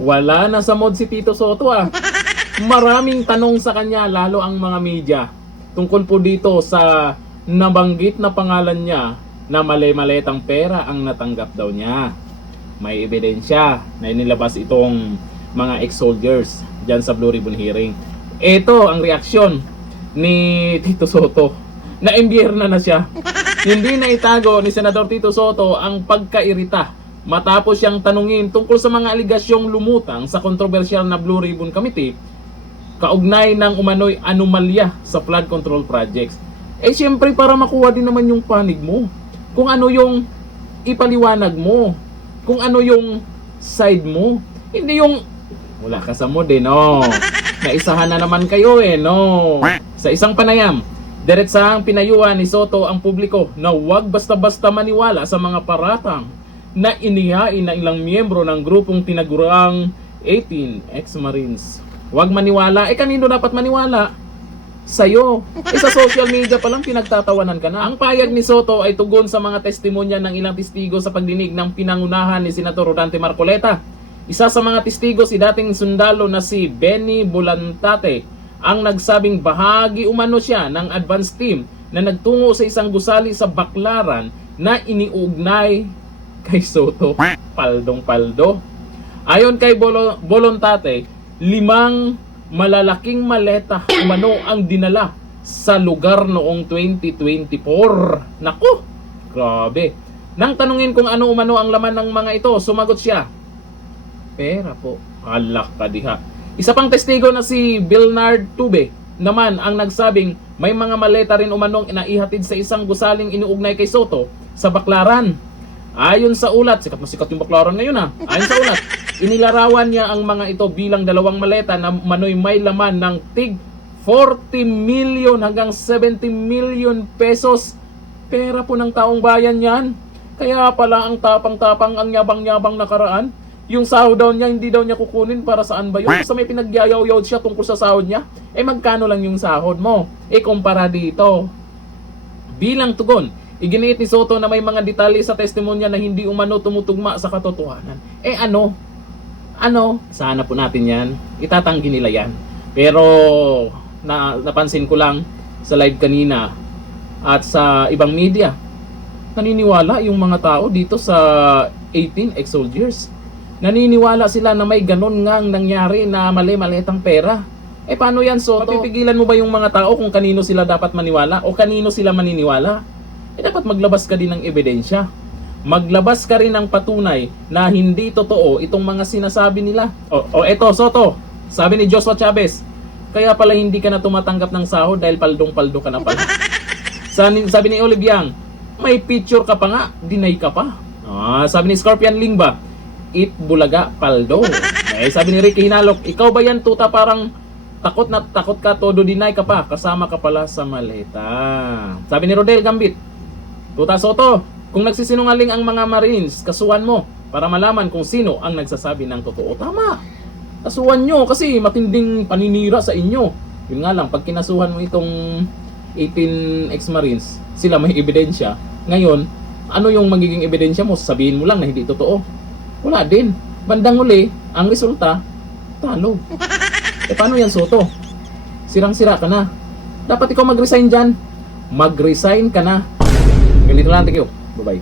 Wala na sa mood si Tito Soto ah. Maraming tanong sa kanya, lalo ang mga media, tungkol po dito sa nabanggit na pangalan niya na mali-maletang pera ang natanggap daw niya. May ebidensya na inilabas itong mga ex-soldiers dyan sa Blue Ribbon hearing. Ito ang reaksyon ni Tito Soto. Na-imbierna na siya. Hindi na itago ni Senador Tito Soto ang pagkairita matapos siyang tanungin tungkol sa mga aligasyong lumutang sa kontrobersyal na Blue Ribbon Committee kaugnay ng umano'y anomalya sa flood control projects. Eh siyempre para makuha din naman yung panig mo. Kung ano yung ipaliwanag mo. Kung ano yung side mo. Hindi yung wala ka sa mood eh, no. Naisahan na naman kayo eh, no. Sa isang panayam, diretsahang pinayuhan ni Soto ang publiko na huwag basta-basta maniwala sa mga paratang na inihain ng ilang miyembro ng grupong tinagurang 18 ex-Marines. Huwag maniwala. Eh kanino dapat maniwala? Sa'yo. Eh sa social media pa lang pinagtatawanan ka na. Ang payag ni Soto ay tugon sa mga testimonya ng ilang testigo sa pagdinig ng pinangunahan ni Senator Rodante Marcoleta. Isa sa mga testigo si dating sundalo na si Benny Bulantate ang nagsabing bahagi umano siya ng advance team na nagtungo sa isang gusali sa Baclaran na iniugnay kay Soto. Paldong-paldo. Ayon kay Bulantate, 5 malalaking maleta umano ang dinala sa lugar noong 2024. Naku, grabe. Nang tanungin kung ano umano ang laman ng mga ito, sumagot siya, pera po. Alak ka diha. Isa pang testigo na si Bernard Tube naman ang nagsabing may mga maleta rin umanong inaihatid sa isang gusaling inuugnay kay Soto sa Baclaran. Ayon sa ulat, sikat na sikat yung Baclaran ngayon ha. Ayon sa ulat, inilarawan niya ang mga ito bilang 2 maleta na manoy may laman ng tig 40 million hanggang 70 million pesos. Pera po ng taong bayan yan. Kaya pala ang tapang-tapang, ang yabang-yabang nakaraan. Yung sahod daw niya, hindi daw niya kukunin para saan ba yun? Basta may pinagyayaw-yaw siya tungkol sa sahod niya. Eh magkano lang yung sahod mo? Eh kumpara dito. Bilang tugon, iginiit ni Soto na may mga detalye sa testimonya na hindi umano tumutugma sa katotohanan. Eh ano? Ano? Sana po natin yan. Itatanggi nila yan. Pero napansin ko lang sa live kanina at sa ibang media, naniniwala yung mga tao dito sa 18 ex-soldiers. Naniniwala sila na may ganon ngang nangyari na mali-maletang pera. Eh paano yan, Soto? Mapipigilan mo ba yung mga tao kung kanino sila dapat maniwala o kanino sila maniniwala? Eh dapat maglabas ka din ng ebidensya. Maglabas ka rin ng patunay na hindi totoo itong mga sinasabi nila. O eto, Soto, sabi ni Joshua Chavez, kaya pala hindi ka na tumatanggap ng sahod dahil paldong-paldo ka na pala. Sabi ni Oliviang, may picture ka pa nga, deny ka pa. Sabi ni Scorpion Lingba, it bulaga paldo. Eh, sabi ni Ricky Hinalok, ikaw ba yan tuta parang takot na takot ka, todo deny ka pa, kasama ka pala sa maleta. Sabi ni Rodel Gambit, tuta Soto, kung nagsisinungaling ang mga Marines, kasuhan mo para malaman kung sino ang nagsasabi ng totoo. Tama, kasuhan nyo kasi matinding paninira sa inyo. Yun nga lang, pag kinasuhan mo itong 18 ex-Marines, sila may ebidensya. Ngayon, ano yung magiging ebidensya mo? Sabihin mo lang na hindi totoo. Wala din. Bandang huli, ang resulta, talo. E paano yan, Soto? Sirang-sira ka na. Dapat ikaw mag-resign dyan. Mag-resign ka na. Ganito lang, thank you. Bye-bye.